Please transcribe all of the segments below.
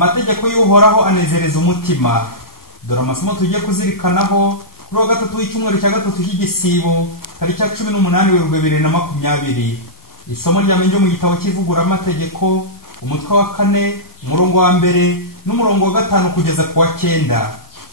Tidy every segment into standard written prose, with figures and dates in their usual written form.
amategeko y'uhoraho anezereza umutima. Dore amasomo tugiye kuzirikanaho kuri wa gatatu w'icyumweru cya gatatu cy'igisibo tariki ya 18 Werurwe 2020. Isomo ryamenye mu gitabo cy'ivuguramategeko umutwe wa 4 umurongo wa 1 n'umurongo wa 5 kugeza ku wa 9.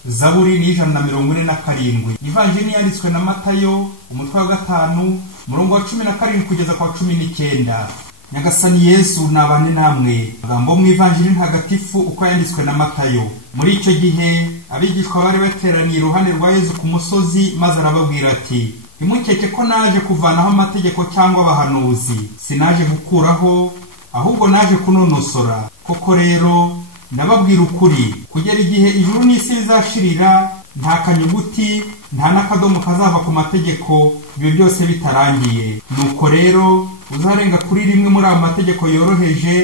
Zaburi ni 147. Ivanjili yanditswe na Matayo umutwe wa 5 umurongo wa 17 kugeza ku wa 19. Nyagasani Yesu nabane namwe. Agambo mu Ivanjili ntagatifu uko yanditswe na Matayo. Muri icyo gihe abigishwa bari bateraniye iruhande rwa Yesu ku musozi, maze arababwira ati: "Ntimukeke ko naje kuvanaho amategeko cyangwa abahanuzi. Sinaje gukuraho, ahubwo naje kunonosora. Koko rero ndababwira ukuri, kugera igihe ijuru n'isi bizashirira, nta kanyuguti nta n'akadomo kazava ku mategeko, ibyo byose bitarangiye. Nuko rero uzarenga kuri rimwe muri aya mategeko yoroheje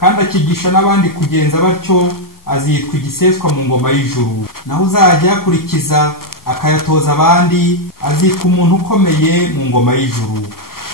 kandi akigisha n'abandi kugenza batyo, azitwa igiseswa mu ngoma y'ijuru. Naho uzajya yakurikiza akayatoza abandi, azitwa umuntu ukomeye mu ngoma y'ijuru."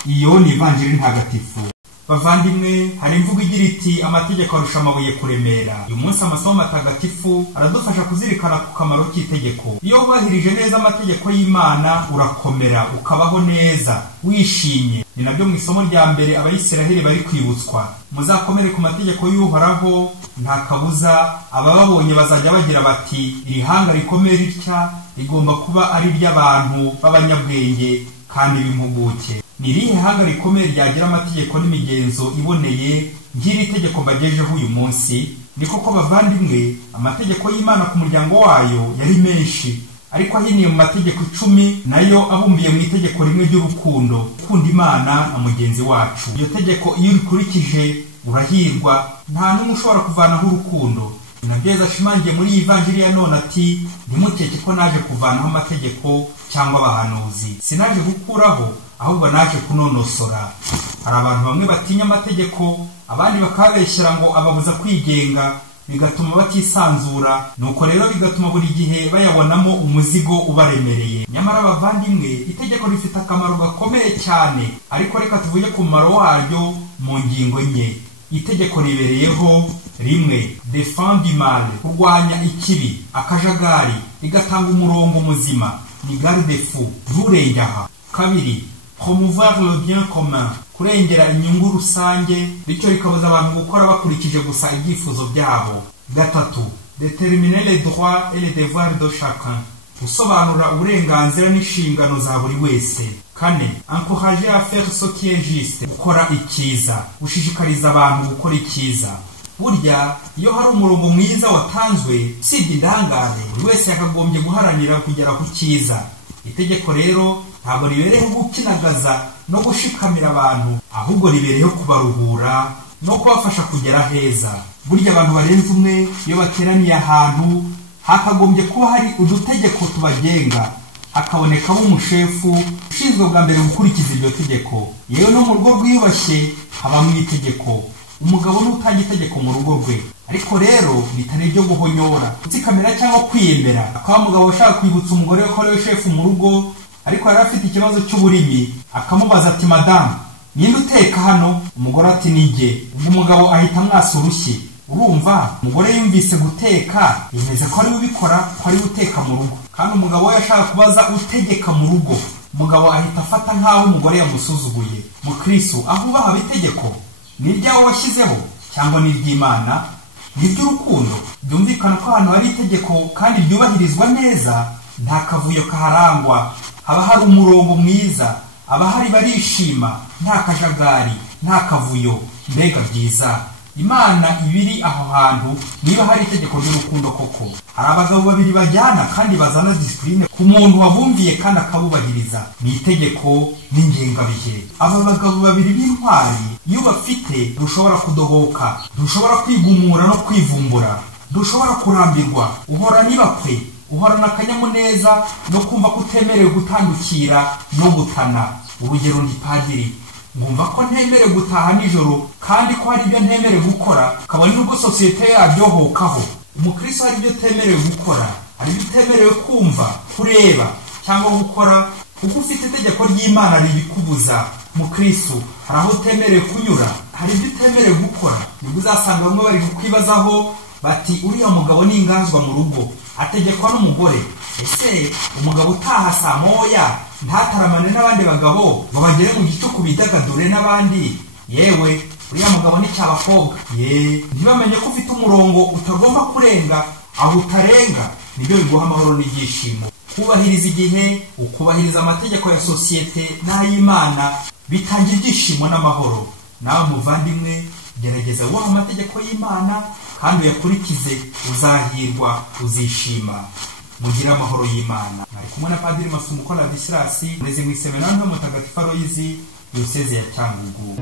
Iyo ni Ivanjili ntagatifu. Bavandimwe, hari imvugo igira iti amategeko arusha amabuye kuremera. Uyu munsi amasomo matagatifu aradufasha kuzirikana ku kamaro k'itegeko. Iyo ubahirije neza amategeko y'Imana urakomera, ukabaho neza wishimye. Ni nabyo mu isomo rya mbere Abayisiraheli bari kwibutswa: muzakomere ku mategeko y'Uhoraho, nta kabuza abababonye bazajya bagira bati, iri hanga rikomeye ritya rigomba kuba ari iry'abantu b'abanyabwenge kandi b'impuguke. Ni irihe hanga rikomeye ryagira amategeko n'imigenzo iboneye nk'iri tegeko mbagejeho uyu munsi? Ni koko bavandimwe, amategeko y'Imana ku muryango wayo yari menshi, ariko ahiniye mu mategeko 10 nayo abumbiye mu itegeko rimwe ry'urukundo, gukunda Imana na mugenzi wacu. Iyo tegeko iyo urikurikije urahirwa, nta n'umwe ushobora kuvanaho urukundo. Nabyo ashimangiye muri Ivanjili ya none ati: "Ntimukeke ko naje kuvanaho amategeko cyangwa abahanuzi. Sinaje gukuraho, ahubwo naje kunonosora." Hari abantu bamwe batinya amategeko, abandi bakabeshyira ngo ababuza kwigenga, bigatuma batisanzura, nuko rero bigatuma buri gihe bayabonamo umuzigo ubaremereye. Nyamara bavandimwe, itegeko rifite akamaro gakomeye cyane, ariko reka tuvuge ku mumaro waryo mu ngingo nke. Itegeko ribereyeho: 1. Défendre du mal, kurwanya ikibi, akajagari, rigatanga umurongo muzima, ni garde-fou, nturengaha. 2. Promouvoir le bien commun, kurengera inyungu rusange, bityo rikabuza abantu gukora bakurikije gusa ibyifuzo byabo. 3. Déterminer les droits et les devoirs de chacun, gusobanura uburenganzira n'inshingano za buri wese. 4. Encourager à faire ce qui est juste, gukora icyiza, gushishikariza abantu gukora icyiza. Burya iyo hari umurongo mwiza watanzwe, usibye indangare, buri wese yakagombye guharanira kugera ku cyiza. Itegeko rero ntabwo ribereyeho gukinagaza no gushikamira abantu, ahubwo ribereyeho kubaruhura no kubafasha kugera heza. Burya abantu barenze umwe iyo bateraniye ahantu, hakagombye kuba hari udutegeko tubagenga, hakabonekamo umushefu ushinzwe bwa mbere gukurikiza iryo tegeko. Yewe no mu rugo rwiyubashye habamo itegeko. Umugabo n'utanga itegeko mu rugo rwe, ariko rero bitari byo guhonyora, gutsikamira cyangwa kwiyemera. Akaba umugabo ushaka kwibutsa umugore we ko ari we shefu mu rugo, ariko yari afite ikibazo cy'uburimi, akamubaza ati: "Madamu, ninde uteka hano?" Umugore ati: "Nijye." Ubwo umugabo ahita amwasa urushyi. Urumva, umugore yumvise guteka yemeza ko ari we ubikora, ko ari we uteka mu rugo, kandi umugabo we yashaka kubaza utegeka mu rugo. Umugabo ahita afata nk'aho umugore yamusuzuguye. Mukristo, aho ubaha itegeko ni iryawe washyizeho cyangwa ni iry'Imana? Ni iry'urukundo. Byumvikana ko ahantu hari itegeko kandi ryubahirizwa neza, nta kavuyo kaharangwa, haba hari umurongo mwiza, abahari barishima, nta kajagari, nta kavuyo. Mbega byiza! Imana ibiri aho hantu niba hari itegeko ry'urukundo koko. Hari abagabo babiri bajyana kandi bazana discipline ku muntu wabumviye kandi akabubahiriza. Ni itegeko n'ingengabihe. Aba bagabo babiri b'intwari iyo bafite, dushobora kudohoka, dushobora kwigumura no kwivumbura, dushobora kurambirwa, uhora nibakwe, uhorana akanyamuneza no kumva ko utemerewe gutandukira no gutana. Urugero, ndi padiri, ngumva ko ntemerewe gutaha nijoro kandi ko hari ibyo ntemerewe gukora, kabone n'ubwo sosiyete yaryohokaho. Umukristo hari ibyo temerewe gukora, hari ibyo temerewe kumva, kureba cyangwa gukora, kuko ufite itegeko ry'Imana ribikubuza. Mukristo, hari aho utemerewe kunyura, hari ibyo utemerewe gukora. Nibwo uzasanga bamwe bari kukwibazaho bati uriya mugabo ni inganzwa mu rugo, ategekwa n'umugore. Ese umugabo utaha saa moya ntataramane n'abandi bagabo ngo bagere mu gicuku bidagadure n'abandi? Yewe uriya mugabo ni cy'abakobwa. Ntibamenye ko ufite umurongo utagomba kurenga, aho utarenga nibyo biguha amahoro n'ibyishimo. Kubahiriza igihe, ukubahiriza amategeko ya sosiyete n'ay'Imana bitangira ibyishimo n'amahoro. Nawe muvandimwe, gerageza wubahe amategeko y'Imana kandi uyakurikize, uzahirwa, uzishima. Mugire amahoro y'Imana. Mwari kumwe na Padiri Masumbuko Ladislas, murezi mu iseminari nto Mutagatifu Aloyizi, diyoseze ya Cyangugu.